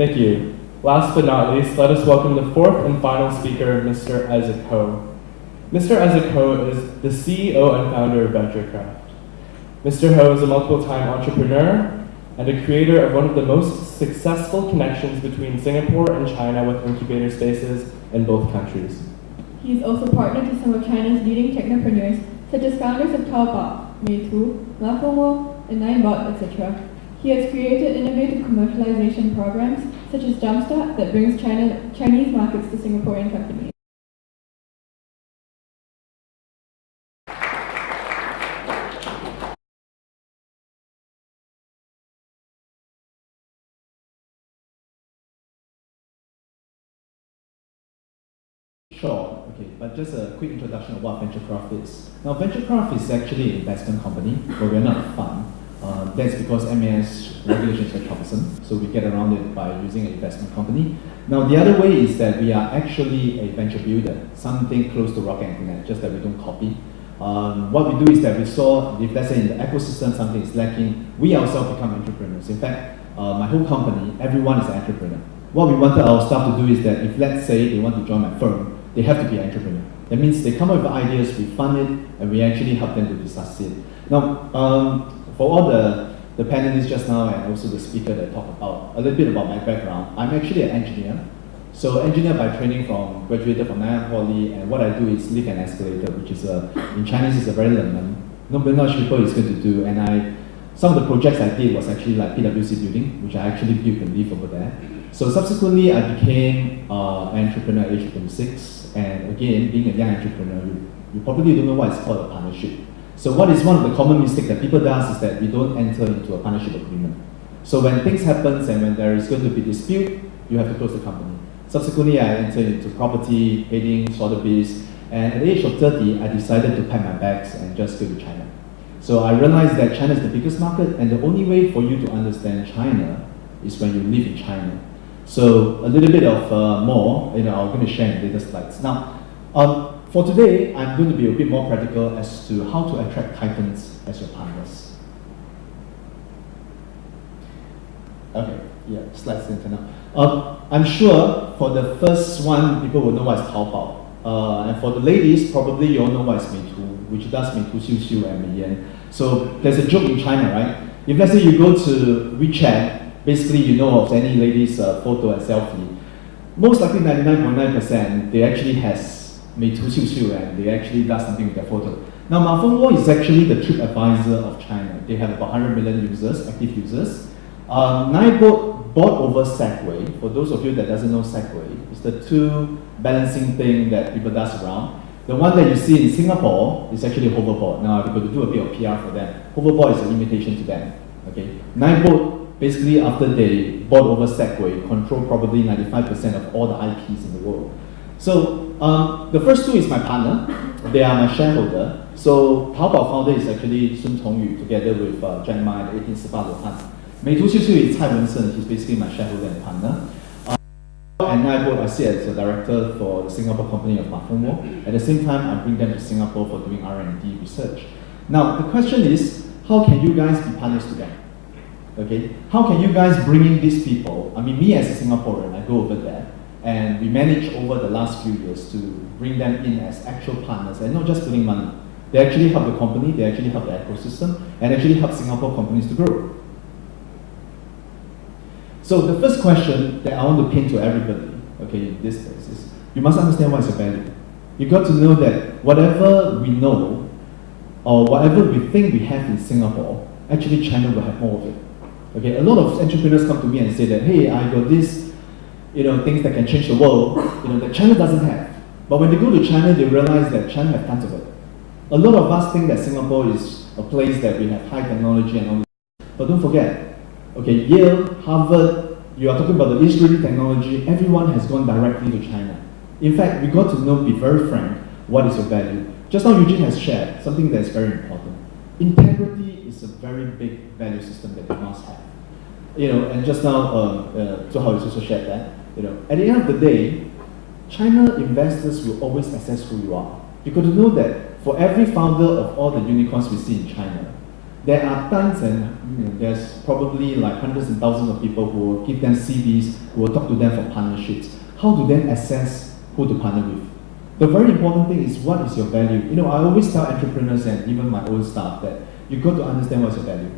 Thank you. Last but not least, let us welcome the fourth and final speaker, Mr. Isaac Ho. Mr. Isaac Ho is the CEO and founder of Venturecraft. Mr. Ho is a multiple-time entrepreneur and a creator of one of the most successful connections between Singapore and China with incubator spaces in both countries. He is also partner to some of China's leading technopreneurs, such as founders of Taobao, Meitu, Mafengwo, and Ninebot, etc. He has created innovative commercialization programs, such as Jumpstart, that brings Chinese markets to Singaporean companies. Sure, okay, but just a quick introduction of what Venturecraft is. Now, Venturecraft is actually an investment company, but we're not a fund. That's because MAS regulations are troublesome, so we get around it by using an investment company. Now, the other way is that we are actually a venture builder, something close to rocket internet, just that we don't copy. What we do is that we saw, if let's say in the ecosystem something is lacking, we ourselves become entrepreneurs. In fact, my whole company, everyone is an entrepreneur. What we wanted our staff to do is that if let's say they want to join my firm, they have to be an entrepreneur. That means they come up with ideas, we fund it, and we actually help them to succeed. Now, for all the panelists just now and also the speaker that talked about a little bit about my background, I'm actually an engineer. So engineer by training graduated from Nanyang Poly, and what I do is lift an escalator, which is in Chinese is a very lemon. Not much people is going to do, and some of the projects I did was actually like PwC building, which I actually built and live over there. So subsequently, I became an entrepreneur at age 26, and again, being a young entrepreneur, you probably don't know what is called a partnership. So what is one of the common mistakes that people does is that we don't enter into a partnership agreement. So when things happen and when there is going to be dispute, you have to close the company. Subsequently, I entered into property, heading, Sotheby's, and at the age of 30, I decided to pack my bags and just go to China. So I realized that China is the biggest market, and the only way for you to understand China is when you live in China. So a little bit of more, I'm going to share in later slides. Now, for today, I'm going to be a bit more practical as to how to attract titans as your partners. Okay, yeah, slides in for now. I'm sure for the first one, people will know what is Taobao. And for the ladies, probably you all know what is Meitu, which does Meitu, Xiu Xiu, and Meiyan. So there's a joke in China, right? If let's say you go to WeChat, basically you know of any lady's photo and selfie, most likely 99.9% they actually has Meitu Xiu Xiu, and they actually does something with their photo. Now, Mafengwo is actually the trip advisor of China. They have about 100 million users, active users. Ninebot bought over Segway. For those of you that doesn't know Segway, it's the two balancing thing that people does around. The one that you see in Singapore is actually a hoverboard. Now, if you could do a bit of PR for them, hoverboard is an imitation to them. Okay, Ninebot, basically after they bought over Segway, control probably 95% of all the IPs in the world. So the first two is my partner. They are my shareholder. So Taobao founder is actually Sun Tongyu together with Jack Ma and 1818 Luhan. Meitu Xiu Xiu is Cai Wensen. He's basically my shareholder and partner. And I sit as a director for the Singapore company of Mafengwo. At the same time, I bring them to Singapore for doing R&D research. Now, the question is, how can you guys be partners together? Okay, how can you guys bring in these people? I mean, me as a Singaporean, I go over there, and we manage over the last few years to bring them in as actual partners, and not just putting money. They actually help the company, they actually help the ecosystem, and actually help Singapore companies to grow. So the first question that I want to paint to everybody, okay, in this case is, you must understand what is your value. You got to know that whatever we know, or whatever we think we have in Singapore, actually China will have more of it. Okay, a lot of entrepreneurs come to me and say that, hey, I got this, things that can change the world, that China doesn't have. But when they go to China, they realize that China has tons of it. A lot of us think that Singapore is a place that we have high technology and all this. But don't forget, okay, Yale, Harvard, you are talking about the Israeli technology, everyone has gone directly to China. In fact, we got to know, be very frank, what is your value. Just now Eugene has shared something that is very important. Integrity is a very big value system that you must have. And just now, Zuhao has also shared that. At the end of the day, China investors will always assess who you are. You got to know that for every founder of all the unicorns we see in China, There are tons and there's probably like hundreds and thousands of people who will give them CVs, who will talk to them for partnerships. How to then assess who to partner with? The very important thing is, what is your value? I always tell entrepreneurs and even my own staff that you've got to understand what's your value.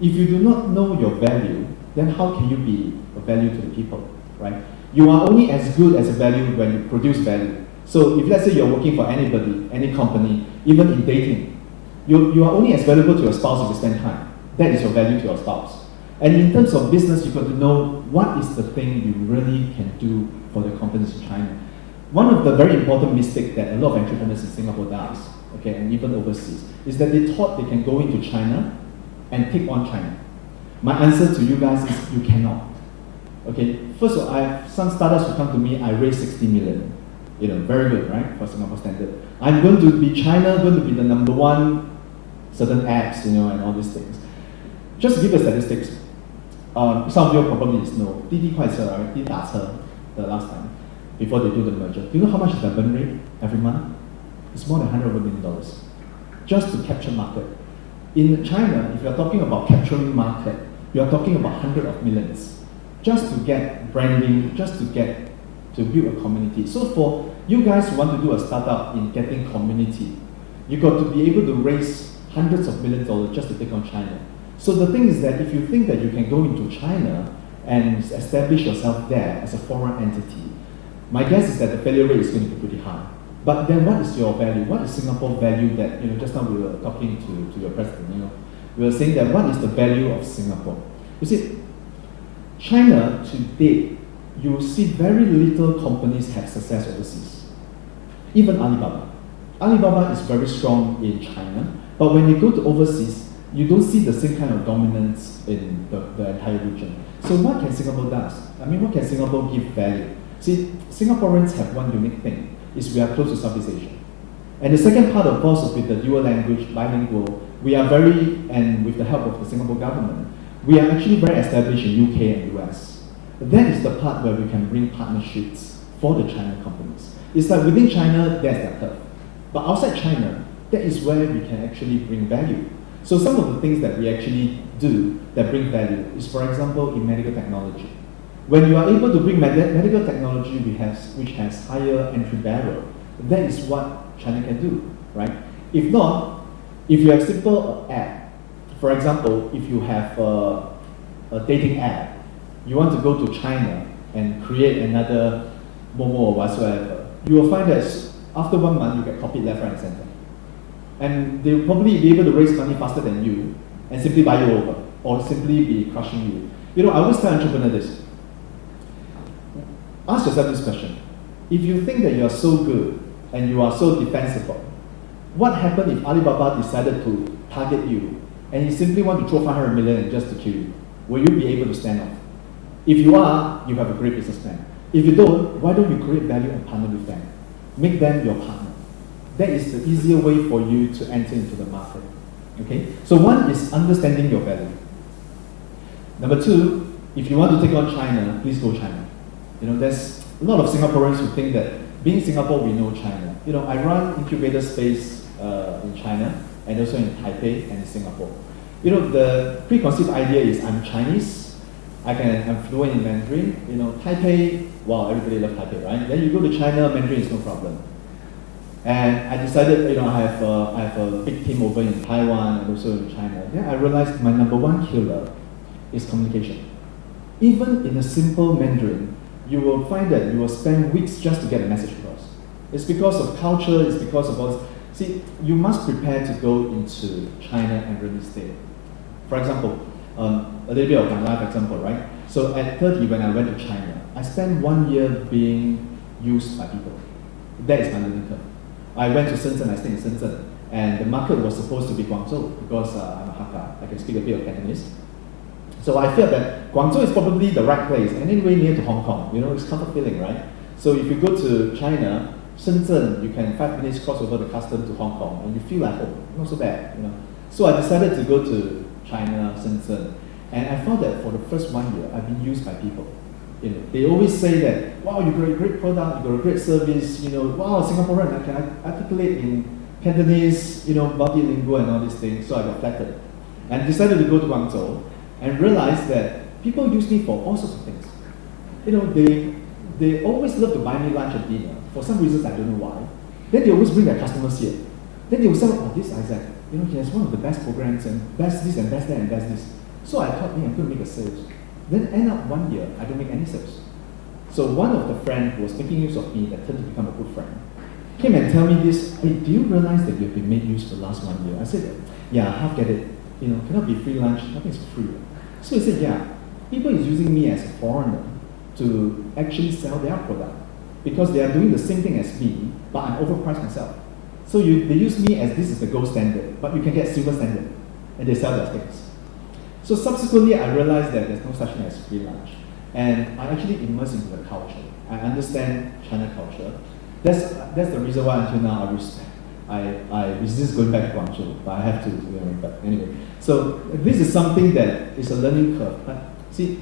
If you do not know your value, then how can you be a value to the people, right? You are only as good as a value when you produce value. So if let's say you're working for anybody, any company, even in dating, you are only as valuable to your spouse if you spend time. That is your value to your spouse. And in terms of business, you've got to know what is the thing you really can do for the companies in China. One of the very important mistakes that a lot of entrepreneurs in Singapore does, okay, and even overseas, is that they thought they can go into China and take on China. My answer to you guys is you cannot. Okay, first of all, I have some startups who come to me, I raised 60 million. Very good, right, for Singapore standard. I'm going to be China, going to be the number one certain apps, and all these things. Just to give you statistics, some of you probably know, Didi Kuaishou, right, Didi Dache, the last time, before they do the merger. Do you know how much is their burn rate every month? It's more than $100 million, just to capture market. In China, if you're talking about capturing market, you're talking about hundreds of millions, just to get branding, just to build a community. So for you guys who want to do a startup in getting community, you've got to be able to raise hundreds of millions of dollars just to take on China. So the thing is that if you think that you can go into China and establish yourself there as a foreign entity, my guess is that the failure rate is going to be pretty high. But then what is your value? What is Singapore value that, just now we were talking to your president, we were saying that what is the value of Singapore? You see, China to date, you see very little companies have success overseas. Even Alibaba. Alibaba is very strong in China, but when you go to overseas, you don't see the same kind of dominance in the entire region. So what can Singapore do? What can Singapore give value? See, Singaporeans have one unique thing, is we are close to Southeast Asia. And the second part, of course, with the dual language, bilingual, we are and with the help of the Singapore government, we are actually very established in UK and US. That is the part where we can bring partnerships for the China companies. It's like within China, there's that curve. But outside China, that is where we can actually bring value. So some of the things that we actually do that bring value is, for example, in medical technology. When you are able to bring medical technology which has higher entry barrier, that is what China can do, right? If not, if you have simple app, for example, if you have a dating app, you want to go to China and create another Momo or whatsoever, you will find that after 1 month you get copied left, right, and center. And they'll probably be able to raise money faster than you and simply buy you over or simply be crushing you. I always tell entrepreneurs this. Ask yourself this question. If you think that you are so good and you are so defensible, what happened if Alibaba decided to target you and he simply want to throw 500 million just to kill you? Will you be able to stand off? If you are, you have a great business plan. If you don't, why don't you create value and partner with them? Make them your partner. That is the easier way for you to enter into the market. Okay? So one is understanding your value. Number two, if you want to take on China, please go China. There's a lot of Singaporeans who think that being Singapore, we know China. I run incubator space in China and also in Taipei and in Singapore. The preconceived idea is I'm Chinese, I'm fluent in Mandarin. Taipei, wow, everybody loves Taipei, right? Then you go to China, Mandarin is no problem. And I decided, I have a big team over in Taiwan and also in China. Then I realized my number one killer is communication. Even in a simple Mandarin, you will find that you will spend weeks just to get a message across. It's because of culture, it's because of all. See, you must prepare to go into China and really stay. For example, a little bit of my life example, right? So at 30, when I went to China, I spent 1 year being used by people. That is my learning curve. I went to Shenzhen, I stayed in Shenzhen, and the market was supposed to be Guangzhou because I'm a Hakka, I can speak a bit of Cantonese. So I felt that Guangzhou is probably the right place, and anyway near to Hong Kong, it's comfort feeling, right? So if you go to China, Shenzhen, you can 5 minutes cross over the custom to Hong Kong, and you feel like, oh, not so bad, So I decided to go to China, Shenzhen, and I found that for the first 1 year, I've been used by people. They always say that, wow, you got a great product, you got a great service, wow, Singaporean, I can articulate in Cantonese, multilingual and all these things, so I got flattered. and decided to go to Guangzhou and realized that people use me for all sorts of things. They always love to buy me lunch and dinner. For some reasons, I don't know why. Then they always bring their customers here. Then they will say, oh, this Isaac, he has one of the best programs and best this and best that and best this. So I thought, I'm going to make a sales. Then end up 1 year, I don't make any sales. So one of the friends who was making use of me that turned to become a good friend came and tell me this, hey, do you realize that you've been made use for the last 1 year? I said, yeah, half get it. Cannot be free lunch, nothing's free. So he said, yeah, people is using me as a foreigner to actually sell their product because they are doing the same thing as me, but I'm overpriced myself. So they use me as this is the gold standard, but you can get silver standard, and they sell their things. So subsequently, I realized that there's no such thing as free lunch, and I actually immersed into the culture. I understand China culture. That's the reason why until now I resist going back to Guangzhou, but I have to. But anyway, so this is something that is a learning curve. But see,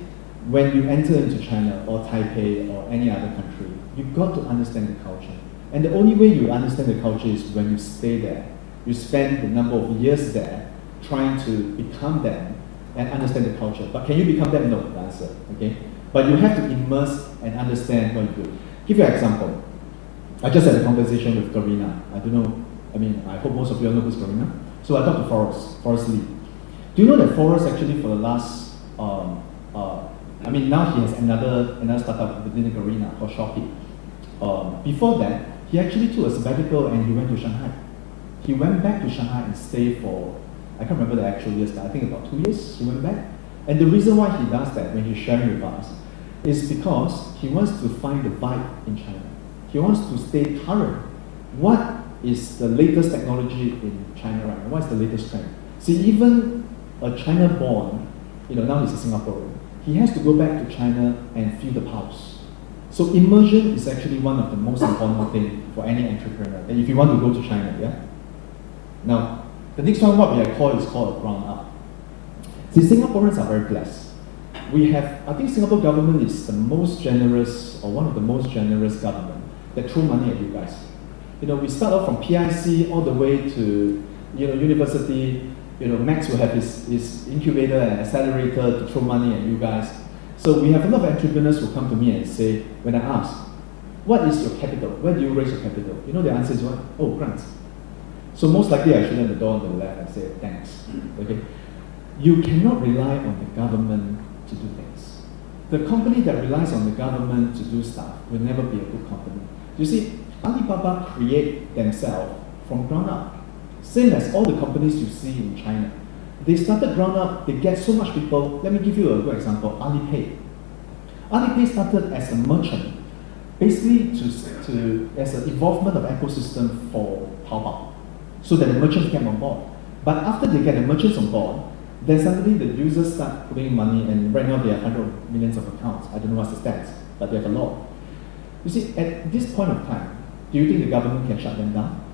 when you enter into China or Taipei or any other country, you've got to understand the culture. And the only way you understand the culture is when you stay there. You spend the number of years there trying to become them and understand the culture. But can you become them? No, the answer. Okay? But you have to immerse and understand what you do. Give you an example. I just had a conversation with Karina. I don't know, I hope most of you all know who's Karina. So I talked to Forrest Lee. Do you know that Forrest actually for the last, now he has another startup within the arena called Shopee. Before that, he actually took a sabbatical and he went to Shanghai. He went back to Shanghai and stayed for, I can't remember the actual years, but I think about 2 years he went back. And the reason why he does that when he's sharing with us is because he wants to find the vibe in China. He wants to stay current. What is the latest technology in China right now? What is the latest trend? See, even a China-born, now he's a Singaporean, he has to go back to China and feel the pulse. So immersion is actually one of the most important things for any entrepreneur. And if you want to go to China, yeah? Now, the next one, what we are called is called a ground up. See, Singaporeans are very blessed. I think Singapore government is the most generous, or one of the most generous government that throw money at you guys. We start off from PIC all the way to, university. Max will have his incubator and accelerator to throw money at you guys. So we have a lot of entrepreneurs who come to me and say, when I ask, what is your capital? Where do you raise your capital? The answer is what? Oh, grants. So most likely I show them the door on the left and say, thanks. Okay? You cannot rely on the government to do things. The company that relies on the government to do stuff will never be a good company. You see, Alibaba create themselves from ground up. Same as all the companies you see in China. They started ground up, they get so much people. Let me give you a good example, Alipay. Alipay started as a merchant, basically as an involvement of ecosystem for Taobao, so that the merchants came on board. But after they get the merchants on board, then suddenly the users start putting money, and right now they have 100 millions of accounts. I don't know what's the stats, but they have a lot. You see, at this point of time, do you think the government can shut them down?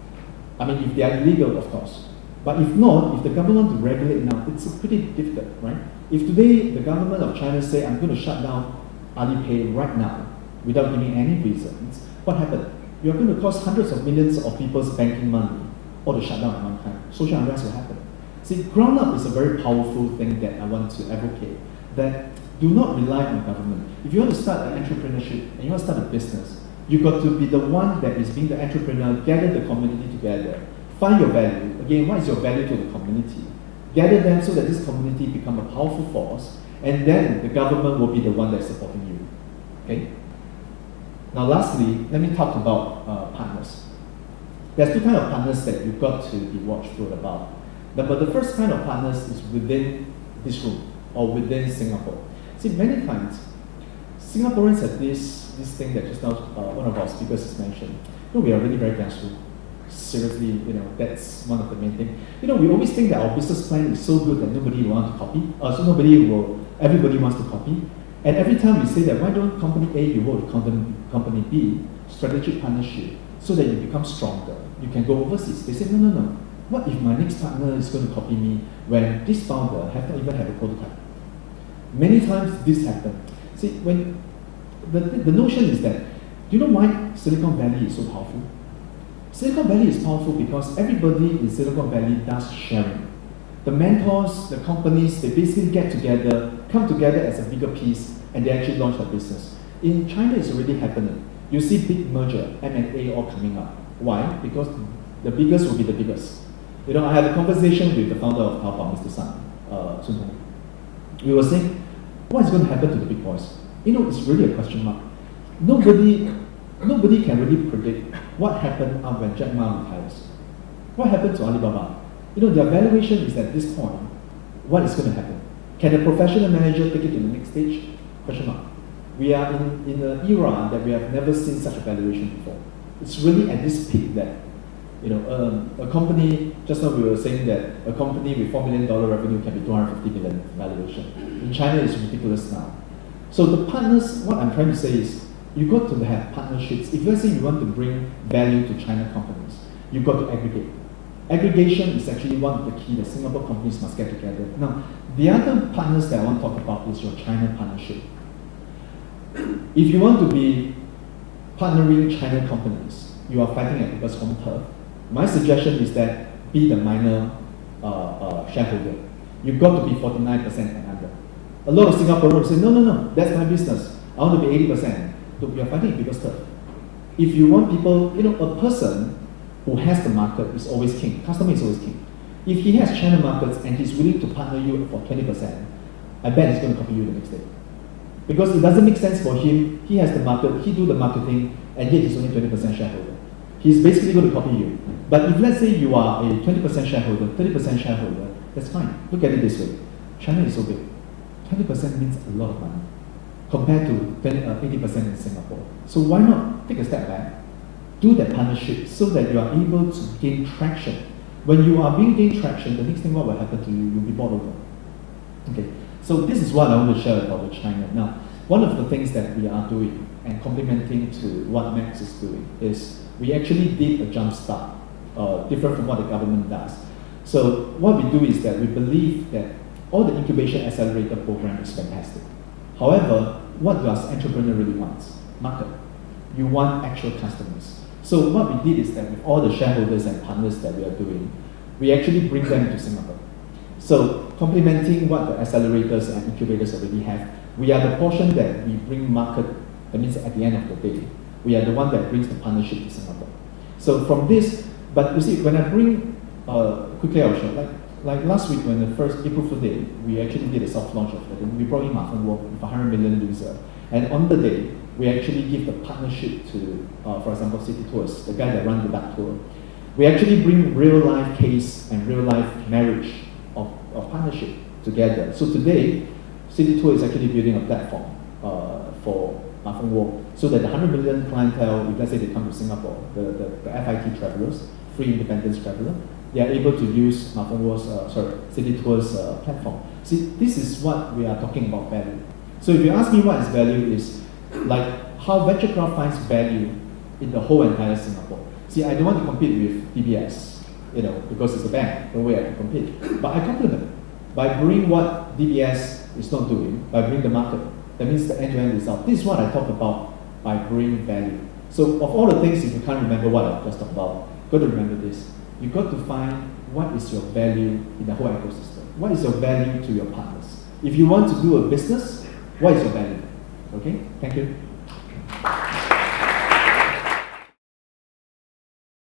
If they are illegal, of course. But if not, if the government want to regulate now, it's pretty difficult, right? If today the government of China say, I'm going to shut down Alipay right now, without giving any reasons, what happened? You're going to cost hundreds of millions of people's banking money, or to shut down at one time. Social unrest will happen. See, ground up is a very powerful thing that I want to advocate, that do not rely on government. If you want to start an entrepreneurship and you want to start a business, you've got to be the one that is being the entrepreneur, gather the community together, find your value. Again, what is your value to the community? Gather them so that this community become a powerful force, and then the government will be the one that's supporting you. Okay? Now lastly, let me talk about partners. There's two kinds of partners that you've got to be watchful about. But the first kind of partners is within this room, or within Singapore. See, many times, Singaporeans have this thing that just now one of our speakers has mentioned. We are really very careful. Seriously, that's one of the main things. We always think that our business plan is so good that nobody will want to copy. Everybody wants to copy. And every time we say that, why don't company A you work with company B, strategic partnership, so that you become stronger. You can go overseas. They say, no. What if my next partner is going to copy me when this founder have not even had a prototype? Many times this happens. See, when the notion is that, do you know why Silicon Valley is so powerful? Silicon Valley is powerful because everybody in Silicon Valley does sharing. The mentors, the companies, they basically get together, come together as a bigger piece, and they actually launch their business. In China, it's already happening. You see big merger, M&A all coming up. Why? Because the biggest will be the biggest. You know, I had a conversation with the founder of Taobao, Mr. Sun, Sun Hong. We were saying, what is going to happen to the big boys? You know, it's really a question mark. Nobody can really predict what happened when Jack Ma retires. What happened to Alibaba? You know, their valuation is at this point, what is going to happen? Can a professional manager take it to the next stage? Question mark. We are in an era that we have never seen such a valuation before. It's really at this peak that, you know, a company, just now we were saying that a company with $4 million revenue can be 250 million valuation. In China, it's ridiculous now. So the partners, what I'm trying to say is, you got to have partnerships. If let's say you want to bring value to China companies, you've got to aggregate. Aggregation is actually one of the key that Singapore companies must get together. Now, the other partners that I want to talk about is your China partnership. If you want to be partnering China companies, you are fighting at people's home turf. My suggestion is that be the minor shareholder. You've got to be 49% and under. A lot of Singaporeans say, no, that's my business. I want to be 80%. So we are fighting at people's turf. If you want people, you know, a person who has the market is always king. Customer is always king. If he has China markets and he's willing to partner you for 20%, I bet he's going to copy you the next day. Because it doesn't make sense for him. He has the market, he do the marketing, and yet he's only 20% shareholder. He's basically going to copy you. But if let's say you are a 20% shareholder, 30% shareholder, that's fine. Look at it this way. China is so big. 20% means a lot of money compared to 80% in Singapore. So why not take a step back, do that partnership so that you are able to gain traction. When you are being gained traction, the next thing what will happen to you, you'll be bought over. Okay, so this is what I want to share about China. Now, one of the things that we are doing and complementing to what Max is doing is we actually did a jump start, different from what the government does. So what we do is that we believe that all the incubation accelerator program is fantastic. However, what does entrepreneur really want? Market. You want actual customers. So what we did is that with all the shareholders and partners that we are doing, we actually bring them to Singapore. So complementing what the accelerators and incubators already have, we are the portion that we bring market, that means at the end of the day, we are the one that brings the partnership to Singapore. So from this, but you see, when I bring, quickly I'll show, like last week when the first April Fool Day, we actually did a soft launch of it, and we brought in Mafengwo with 100 million users. And on the day, we actually give the partnership to, for example, City Tours, the guy that runs the duck tour. We actually bring real life case and real life marriage of partnership together. So today, City Tour is actually building a platform for Mafengwo, so that the 100 million clientele, if let's say they come to Singapore, the FIT travelers, free independence traveler, they are able to use Mafengwo's, City Tour's platform. See, this is what we are talking about value. So if you ask me what is value, is like how Venturecraft finds value in the whole entire Singapore. See, I don't want to compete with DBS, you know, because it's a bank, no way I can compete. But I complement by bringing what DBS is not doing, by bringing the market. That means the end-to-end result. This is what I talk about by bringing value. So of all the things, if you can't remember what I just talked about, you've got to remember this. You've got to find what is your value in the whole ecosystem. What is your value to your partners? If you want to do a business, what is your value? Okay, thank you.